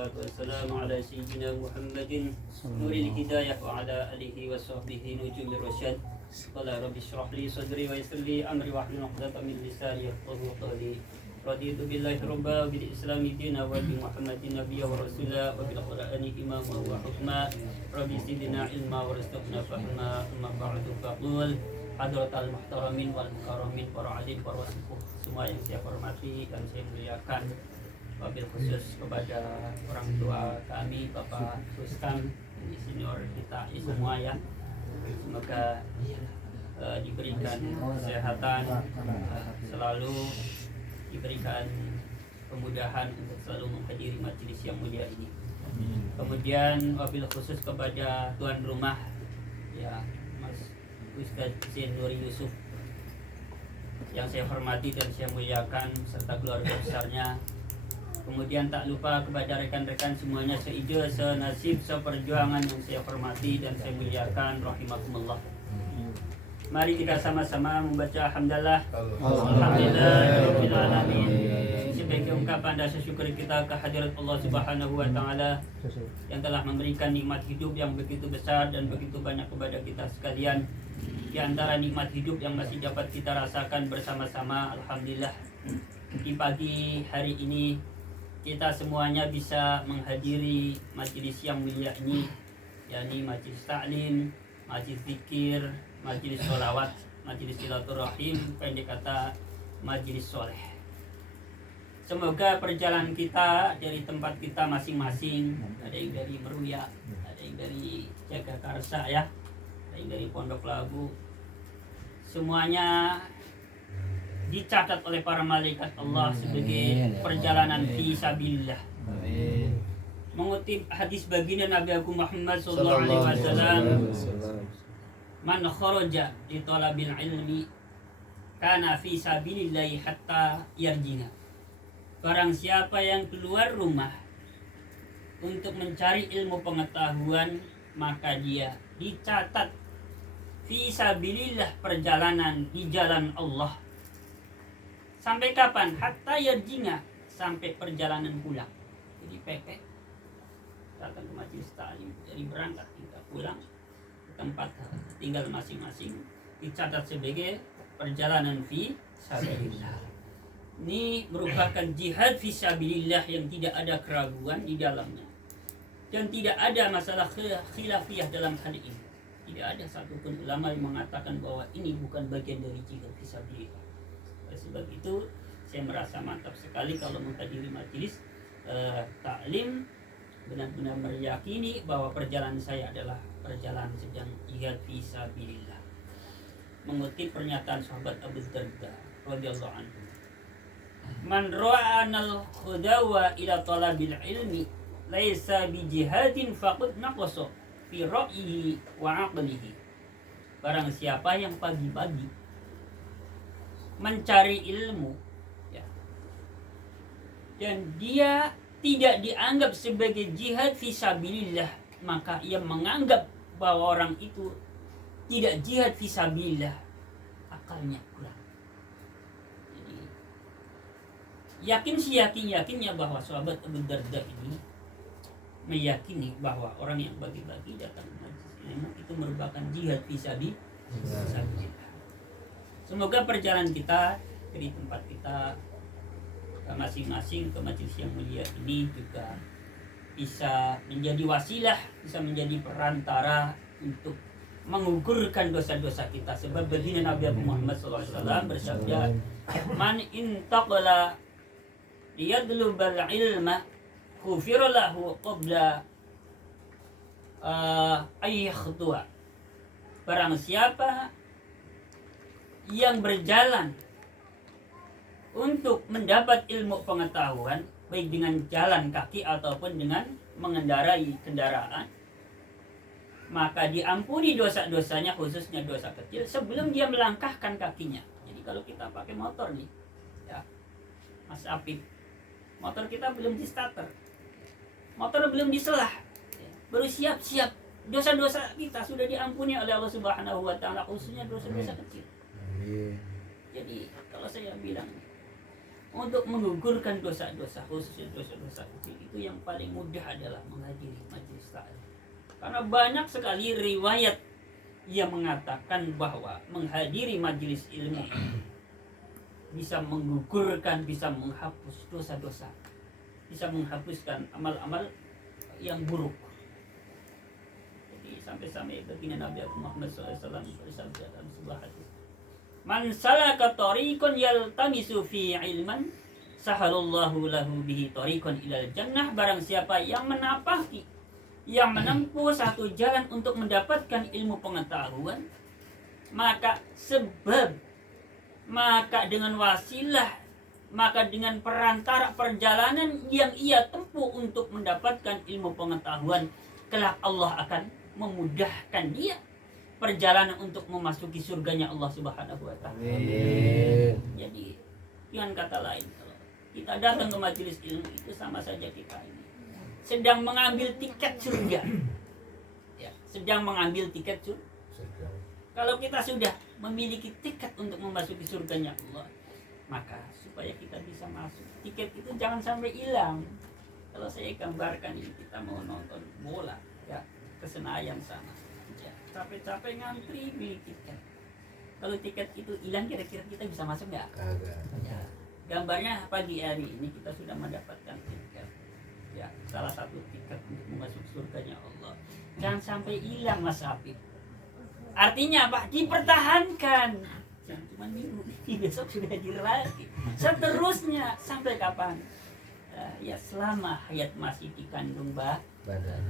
والصلاة والسلام على سيدنا محمد نور الهداية وعلى آله وصحبه نجوم الرشاد. قال رب اشرح لي صدري ويسر لي أمري واحلل عقدة من لساني يفقهوا قولي. رضيت بالله ربا وبالإسلام دينا وبمحمد نبيا ورسولا وبالقرآن إماما وحكما. رب زدنا علما وارزقنا فهما. أما بعد فقول حضرة المحترمين والمكرمين para alim, para sepuh semua yang saya hormati dan saya muliakan, wabil khusus kepada orang tua kami Bapak Rustam, ini senior kita semua ya. Semoga diberikan kesehatan, selalu diberikan kemudahan untuk selalu menghadiri majelis yang mulia ini. Kemudian wabil khusus kepada tuan rumah ya, Mas Ustaz Zain Nuri Yusuf yang saya hormati dan saya muliakan serta keluarga besarnya. Kemudian tak lupa kepada rekan-rekan semuanya seijo, senasib, seperjuangan yang saya hormati dan saya muliakan, rahimakumullah. Mari kita sama-sama membaca hamdalah. Alhamdulillahirabbil alamin. Sebagai ungkapan rasa syukur kita kehadirat Allah Subhanahu wa taala yang telah memberikan nikmat hidup yang begitu besar dan begitu banyak kepada kita sekalian. Di antara nikmat hidup yang masih dapat kita rasakan bersama-sama, alhamdulillah, di pagi hari ini kita semuanya bisa menghadiri majelis yang mulia ini, yakni majelis taklim, majelis zikir, majelis sholawat, majelis silaturahim, pendek kata majelis soleh. Semoga perjalanan kita dari tempat kita masing-masing, ada yang dari Meruya, ada yang dari Jagakarsa ya, ada yang dari Pondok Labu, semuanya dicatat oleh para malaikat Allah sebagai perjalanan fi sabilillah. Mengutip hadis baginda Nabi Agung Muhammad sallallahu alaihi wasallam, man kharaja li talabil ilmi kana fi sabilillahi hatta yarjina. Barang siapa yang keluar rumah untuk mencari ilmu pengetahuan, maka dia dicatat fi sabilillah, perjalanan di jalan Allah. Sampai kapan? Hatta yarjina, sampai perjalanan pulang. Jadi PP datang ke majelis ta'lim, dari berangkat hingga pulang ke tempat tinggal masing-masing dicatat sebagai perjalanan fi sabilillah. Ini merupakan jihad fi sabilillah yang tidak ada keraguan di dalamnya dan tidak ada masalah khilafiyah dalam hal ini. Tidak ada satupun ulama yang mengatakan bahwa ini bukan bagian dari jihad fi sabilillah. Oleh sebab itu saya merasa mantap sekali kalau menghadiri majelis taklim, benar-benar meyakini bahwa perjalanan saya adalah perjalanan sedang jihad fi sabilillah. Mengutip pernyataan sahabat Abu Darda radhiyallahu anhu, man ra'anal khudawa ila talabil ilmi laisa bi jihadin faqad naqasa fi ra'yihi wa aqlihi. Barang siapa yang pagi-pagi mencari ilmu ya, dan dia tidak dianggap sebagai jihad fi sabilillah, maka ia menganggap bahwa orang itu tidak jihad fi sabilillah, akalnya kurang. Jadi yakinnya bahwa sahabat Abu Darda ini meyakini bahwa orang yang bagi-bagi datang ke majelis ilmu itu merupakan jihad fi sabilillah. Semoga perjalanan kita dari tempat kita ke masing-masing ke majelis yang mulia ini juga bisa menjadi wasilah, bisa menjadi perantara untuk menggugurkan dosa-dosa kita. Sebab baginda Nabi Muhammad SAW bersabda, man intaqala liyadlubal ilma ghufira lahu qabla ayyakhtua. Barang siapa yang berjalan untuk mendapat ilmu pengetahuan, baik dengan jalan kaki ataupun dengan mengendarai kendaraan, maka diampuni dosa-dosanya, khususnya dosa kecil, sebelum dia melangkahkan kakinya. Jadi kalau kita pakai motor nih ya, Mas Apip, motor kita belum di starter, motor belum diselah, baru siap-siap, dosa-dosa kita sudah diampuni oleh Allah Subhanahu wa taala, khususnya dosa-dosa kecil. Jadi kalau saya bilang untuk menggugurkan dosa-dosa, khususnya dosa-dosa kecil, itu yang paling mudah adalah menghadiri majelis taklim. Karena banyak sekali riwayat yang mengatakan bahwa menghadiri majelis ilmu bisa menggugurkan, bisa menghapus dosa-dosa, bisa menghapuskan amal-amal yang buruk. Jadi sampai-sampai begini Nabi Muhammad SAW bersabda dalam sebuah hadis, "Man salaka tariqan yaltamisu fi ilman, sahalallahu lahu bihi tariqan ilal jannah." Barang siapa yang menapaki, yang menempuh satu jalan untuk mendapatkan ilmu pengetahuan, maka dengan wasilah, maka dengan perantara perjalanan yang ia tempuh untuk mendapatkan ilmu pengetahuan, kelak Allah akan memudahkan dia perjalanan untuk memasuki surganya Allah Subhanahu wa taala. Jadi dengan kata lain, kalau kita datang ke majelis ilmu itu sama saja kita ini sedang mengambil tiket surga. Ya, sedang mengambil tiket surga. Kalau kita sudah memiliki tiket untuk memasuki surganya Allah, maka supaya kita bisa masuk, tiket itu jangan sampai hilang. Kalau saya gambarkan ini, kita mau nonton bola, ya, ke Senayan sana, ya, capek-capek ngantri beli tiket. Kalau tiket itu hilang, kira-kira kita bisa masuk nggak? Ya, gambarnya pagi hari ini kita sudah mendapatkan tiket, ya, salah satu tiket untuk masuk surganya Allah. Jangan sampai hilang, Mas Habib. Artinya apa? Dipertahankan. Jangan cuma minggu ini, besok sudah hadir lagi. Seterusnya sampai kapan? Ya selama hayat masih dikandung badan.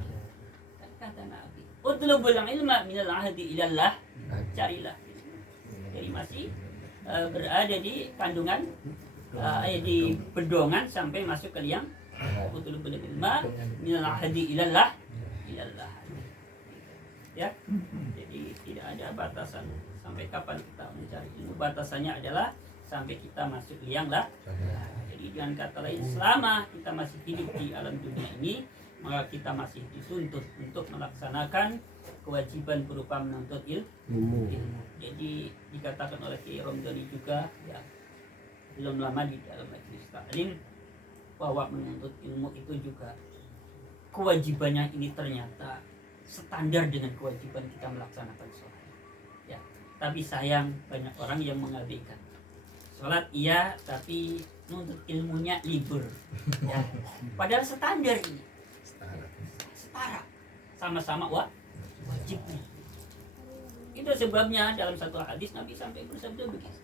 Kata Nabi, "Utlubul ilma minal ahdi ilallah." Carilah. Jadi masih berada di kandungan, di bedongan sampai masuk ke liang. Utlubul ilma minal ahdi ilallah. Ya. Jadi tidak ada batasan sampai kapan kita mencari ilmu. Batasannya adalah sampai kita masuk liang lah. Jadi dengan kata lain, selama kita masih hidup di alam dunia ini, maka kita masih dituntut untuk melaksanakan kewajiban berupa menuntut ilmu. Jadi dikatakan oleh Kiai Romdani juga, ya, belum lama di dalam majelis taklim, bahwa menuntut ilmu itu juga kewajibannya ini ternyata standar dengan kewajiban kita melaksanakan sholat. Ya, tapi sayang banyak orang yang mengabaikan. Sholat iya, tapi nuntut ilmunya libur. Ya, padahal standar ini setara, sama-sama wajibnya. Itu sebabnya dalam satu hadis Nabi sampai bersabda begitu,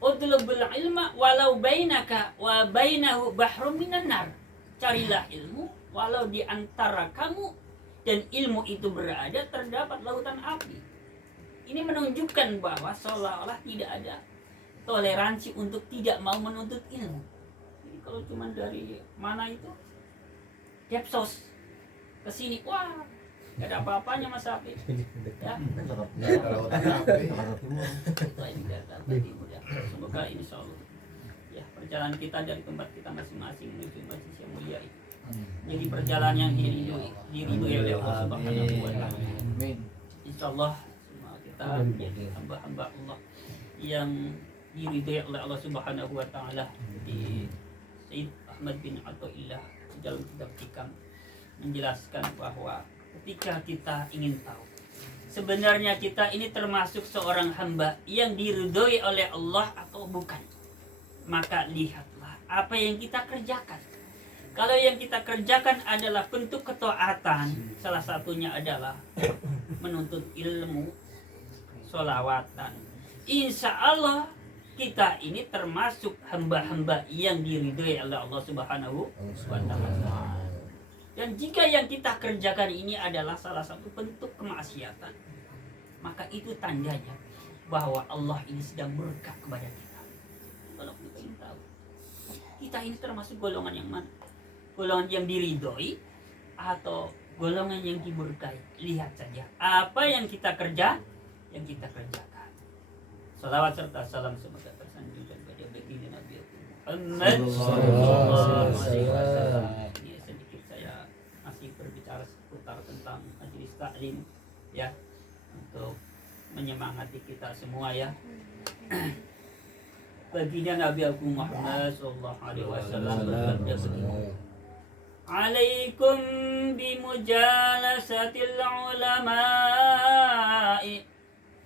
"Utlubul ilma walau bainaka wa bainahu bahrum minan nar." Carilah ilmu walau di antara kamu dan ilmu itu berada terdapat lautan api. Ini menunjukkan bahwa seolah-olah tidak ada toleransi untuk tidak mau menuntut ilmu. Jadi kalau cuma dari mana itu Depsos ke sini, wah, gak ada apa-apanya Mas Hafiz. Ya. Semoga insya Allah, ya, perjalanan kita dari tempat kita masing-masing menuju majelis yang mulia itu jadi perjalanan yang diridhoi oleh Allah Subhanahu wa taala. Insyaallah semua kita menjadi hamba-hamba Allah yang diridhoi oleh Allah Subhanahu wa taala. Di Sayyid Ahmad bin Athaillah dalam kitab Hikam menjelaskan bahwa ketika kita ingin tahu sebenarnya kita ini termasuk seorang hamba yang diridhoi oleh Allah atau bukan, maka lihatlah apa yang kita kerjakan. Kalau yang kita kerjakan adalah bentuk ketaatan, salah satunya adalah menuntut ilmu, sholawatan, insya Allah kita ini termasuk hamba-hamba yang diridhoi oleh Allah Subhanahu wa taala. Dan jika yang kita kerjakan ini adalah salah satu bentuk kemaksiatan, maka itu tandanya bahwa Allah ini sedang murka kepada kita. Kalau kita ingin tahu, kita ini termasuk golongan yang mana? Golongan yang diridhoi atau golongan yang dimurkai? Lihat saja apa yang kita kerjakan. Salawat serta salam semoga tersanjungkan pada baginda Nabi Muhammad sallallahu alaihi wasallam. Ini sedikit saya masih berbicara seputar tentang majelis taklim, ya, untuk menyemangati kita semua, ya. baginda Nabi Agung Muhammad sallallahu alaihi wasallam bersabda begini, alaikum bimujalasatil ulama'i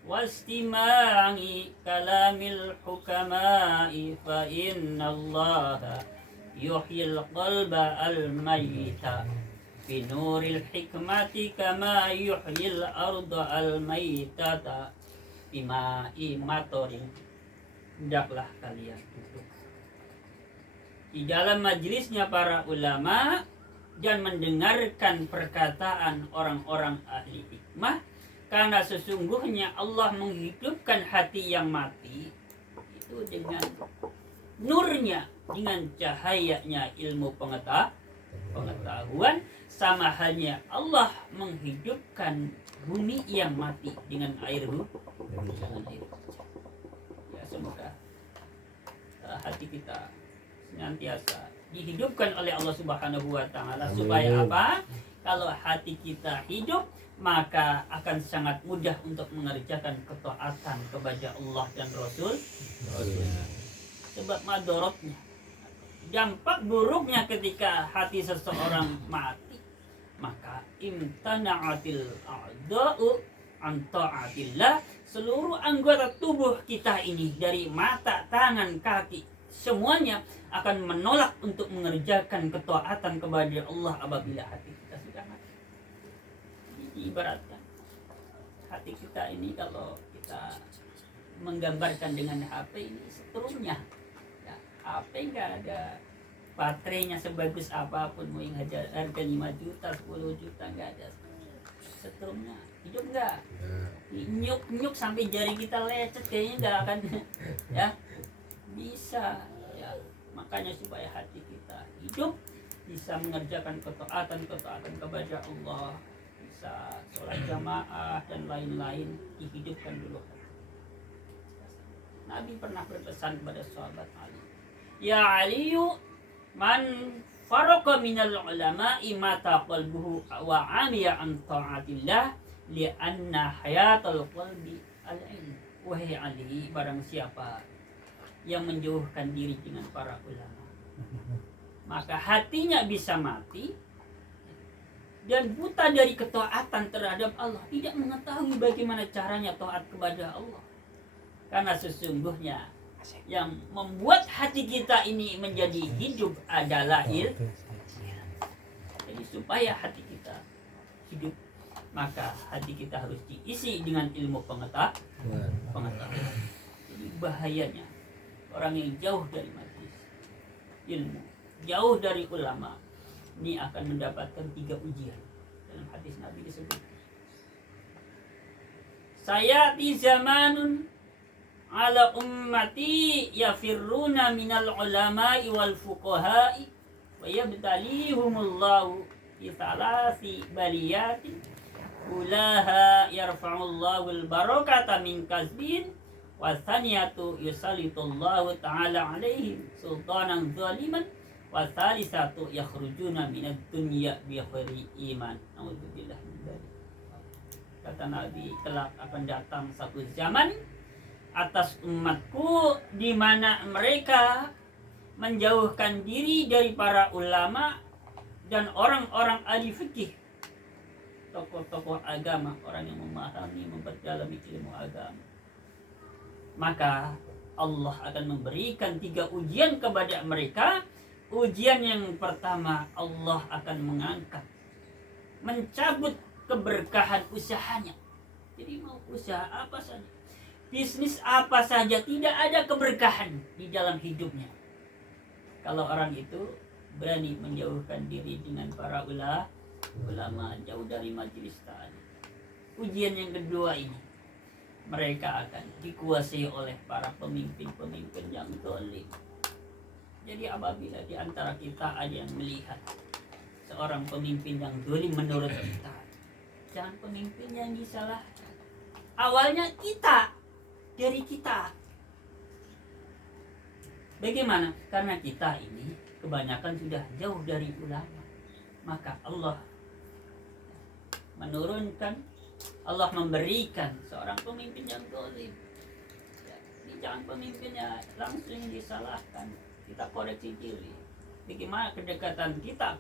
wastima'i kalamil hukama'i fa innallaha yuhyil qalba al-mayyita binuril hikmati kama yuhyil arda al-mayyitata bima'i matorin. Hendaklah kalian duduk di dalam majelisnya para ulama dan mendengarkan perkataan orang-orang ahli hikmah, karena sesungguhnya Allah menghidupkan hati yang mati itu dengan nurnya, dengan cahayanya ilmu pengetahuan, sama halnya Allah menghidupkan bumi yang mati dengan air hujan. Ya, semoga hati kita senantiasa dihidupkan oleh Allah Subhanahu wa taala. Supaya apa? Kalau hati kita hidup, maka akan sangat mudah untuk mengerjakan ketaatan kepada Allah dan Rasul. Sebab madorotnya, dampak buruknya ketika hati seseorang mati, maka imtana'atil a'da'u an ta'atillah, seluruh anggota tubuh kita ini dari mata, tangan, kaki, semuanya akan menolak untuk mengerjakan ketaatan kepada Allah apabila hati kita sudah mati. Ibaratkan hati kita ini, kalau kita menggambarkan dengan HP ini setrumnya, ya, HP nggak ada baterainya sebagus apapun, mau yang harga 5 juta, 10 juta, nggak ada setrumnya. Hidup nggak? Nyuk sampai jari kita lecet, kayaknya nggak akan ya bisa. Ya, makanya supaya hati kita hidup, bisa mengerjakan ketaatan kepada Allah, bisa sholat jamaah dan lain-lain, dihidupkan dulu. Nabi pernah berpesan kepada sahabat Ali, ya Aliyu, man farqa minal ulama'i mata qalbuhu wa amiya an ta'atillah li'anna hayatal qalbi al-ilm. Wahai Ali, barang siapa yang menjauhkan diri dengan para ulama, maka hatinya bisa mati dan buta dari ketaatan terhadap Allah, tidak mengetahui bagaimana caranya taat kepada Allah. Karena sesungguhnya yang membuat hati kita ini menjadi hidup adalah ilmu. Jadi supaya hati kita hidup, maka hati kita harus diisi dengan ilmu pengetahuan. Jadi bahayanya orang yang jauh dari majelis ilmu, jauh dari ulama, ini akan mendapatkan 3 ujian. Dalam hadis Nabi disebut, sayati zamanun ala ummati yafirruna minal ulama'i wal fuqaha'i wa yabtalihumullahu bi thalathi baliyatin ulaha yarfa'ullahu al-barakata min kasbin wa thaniyatu yusallitullahu ta'ala alaihim sultanan zaliman wa thalithatu yakhrujuna minad dunya bi khairi iman. Nauzubillah min dzalik. Kata Nabi, kelak akan datang satu zaman atas umatku di mana mereka menjauhkan diri dari para ulama dan orang-orang ahli fikih, tokoh-tokoh agama, orang yang memahami, memperdalami ilmu agama. Maka Allah akan memberikan 3 ujian kepada mereka. Ujian yang pertama, Allah akan mengangkat, mencabut keberkahan usahanya. Jadi mau usaha apa saja, bisnis apa saja, tidak ada keberkahan di dalam hidupnya kalau orang itu berani menjauhkan diri dengan para ulama, jauh dari majelis ta'lim. Ujian yang kedua ini, mereka akan dikuasai oleh para pemimpin-pemimpin yang zalim. Jadi apabila di antara kita ada yang melihat seorang pemimpin yang zalim menurut kita, jangan pemimpin yang disalahkan. Awalnya kita, dari kita. Bagaimana? Karena kita ini kebanyakan sudah jauh dari ulama. Maka Allah menurunkan, Allah memberikan seorang pemimpin yang zalim. Tapi jangan pemimpinnya langsung disalahkan. Kita koreksi diri. Bagaimana kedekatan kita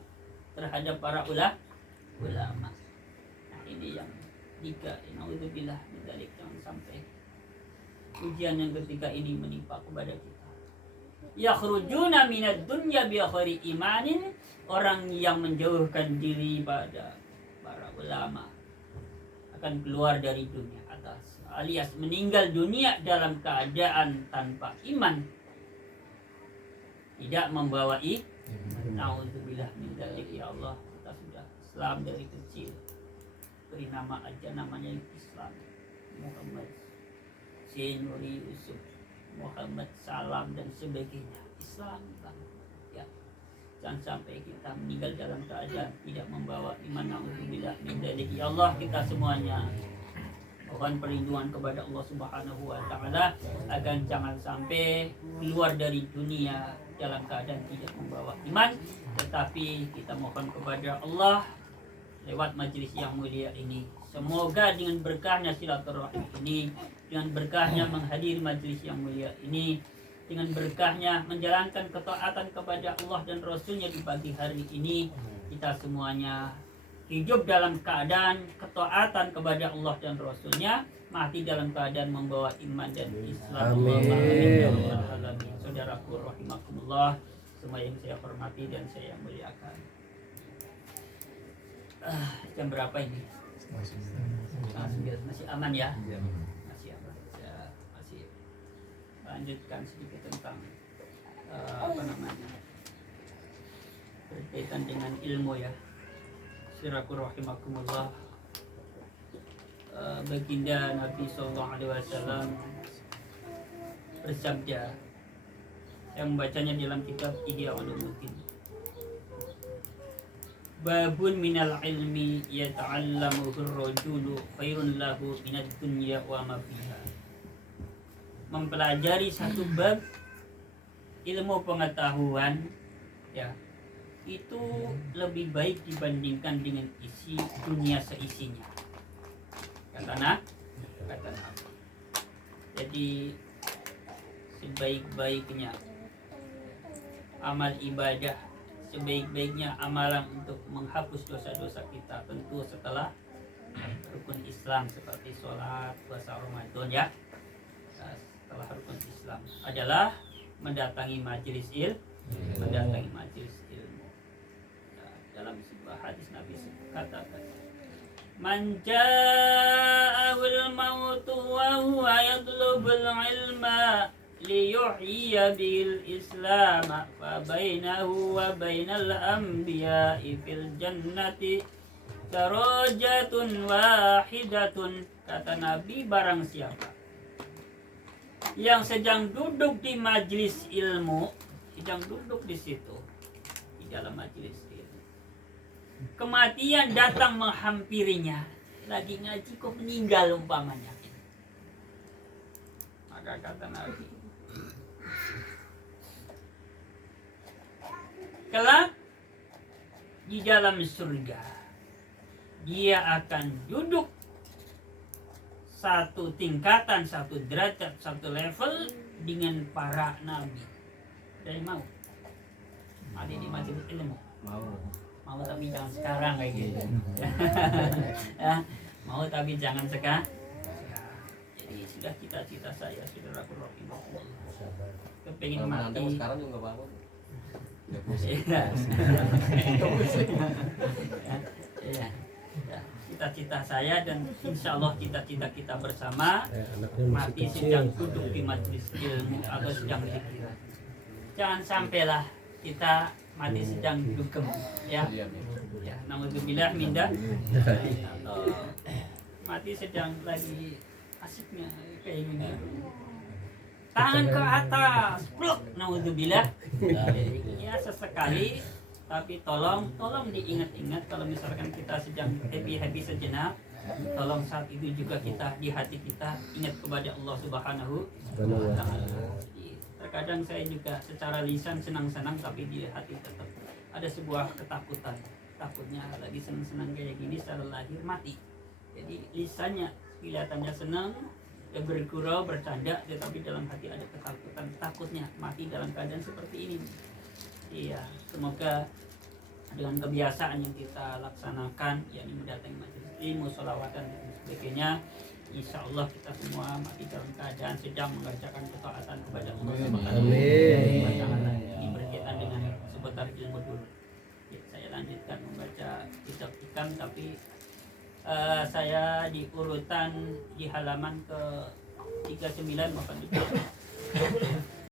terhadap para ulama. Nah ini yang tiga. Naudzubillah min dzalik, jangan sampai ujian yang ketiga ini menimpa kepada kita. Yakhrujuna minad dunya bi ghairi imanin, orang yang menjauhkan diri pada para ulama akan keluar dari dunia atas, alias meninggal dunia dalam keadaan tanpa iman, tidak membawa naudzubillah min dzalik. Ya Allah, kita sudah Islam dari kecil, beri nama aja namanya Islam, Muhammad Sinuri Yusuf, Muhammad Salam dan sebagainya, Islam Bang. Ya, jangan sampai kita meninggal dalam keadaan tidak membawa iman, naudzubillah min dzalik. Ya Allah, kita semuanya mohon perlindungan kepada Allah Subhanahu wa taala agar jangan sampai keluar dari dunia dalam keadaan tidak membawa iman, tetapi kita mohon kepada Allah lewat majelis yang mulia ini, semoga dengan berkahnya silaturahim ini, dengan berkahnya menghadiri majelis yang mulia ini, dengan berkahnya menjalankan ketaatan kepada Allah dan Rasulnya di pagi hari ini, kita semuanya hidup dalam keadaan ketaatan kepada Allah dan Rasulnya, mati dalam keadaan membawa iman dan Islam. Amin. Saudaraku rahimakumullah, semua yang saya hormati dan saya muliakan. Jam berapa ini? Masih aman ya? Masih aman. Saya masih lanjutkan sedikit tentang berkaitan dengan ilmu ya. Saudaraku rahimakumullah, baginda Nabi SAW bersabda, yang membacanya dalam kitab Ihya Ulumuddin, babun minal ilmi yata'allamuhu ar-rajulu khairun lahu minad dunya wa ma fiha. Mempelajari satu bab ilmu pengetahuan ya, itu lebih baik dibandingkan dengan isi dunia seisinya. Kata apa? Jadi sebaik-baiknya amal ibadah, sebaik-baiknya amalan untuk menghapus dosa-dosa kita, tentu setelah rukun Islam seperti sholat, puasa Ramadan ya. Setelah rukun Islam adalah mendatangi majelis ilmu. Dalam sebuah hadis Nabi katakan, man ja'ahul mautu wa huwa yatlubul ilma liyuhyiya bil islam fa bainahu wa bainal anbiya'i fil jannati darajatun wahidatun. Kata Nabi, barang siapa yang sedang duduk di majelis ilmu, sedang duduk di situ di dalam majelis ilmu, kematian datang menghampirinya, lagi ngaji kok meninggal umpamanya, maka kata Nabi, kelak di dalam surga dia akan duduk satu tingkatan, satu derajat, satu level dengan para nabi. Dari mau ada di majelis ilmu, mau tapi jangan sekarang kayak gitu. Ya, mau tapi jangan sekarang. Jadi sudah cita-cita saya, saudaraku rahimahullah, kepengin mati sekarang juga apa-apa. Ya. Cita-cita saya dan insya Allah cita-cita kita bersama mati sedang duduk di majelis ilmu atau sedang zikir. Jangan sampailah kita mati sedang dugem ya. Ya, naudzubillah min dzalik. Mati sedang lagi asiknya kayak gini. Tangan ke atas, pluk, naudzubillah. Ya sesekali, tapi tolong diingat-ingat kalau misalkan kita sedang happy sejenak, tolong saat itu juga kita di hati kita ingat kepada Allah Subhanahu wa taala. Terkadang saya juga secara lisan senang-senang, tapi di hati tetap ada sebuah ketakutan. Takutnya lagi senang-senang kayak gini secara lahir mati. Jadi lisannya kelihatannya senang, bergurau, bercanda, tetapi dalam hati ada ketakutan, takutnya mati dalam keadaan seperti ini. Iya, semoga dengan kebiasaan yang kita laksanakan, yakni mendatangi majelis ilmu, sholawatan dan sebagainya, insya Allah kita semua mati dalam keadaan sedang mengerjakan ketaatan kepada Allah Subhanahu wa Ta'ala. Ini berkaitan dengan seputar ilmu dulu. Ya, saya lanjutkan membaca kitab hikam, tapi saya di urutan di halaman ke 39 maupun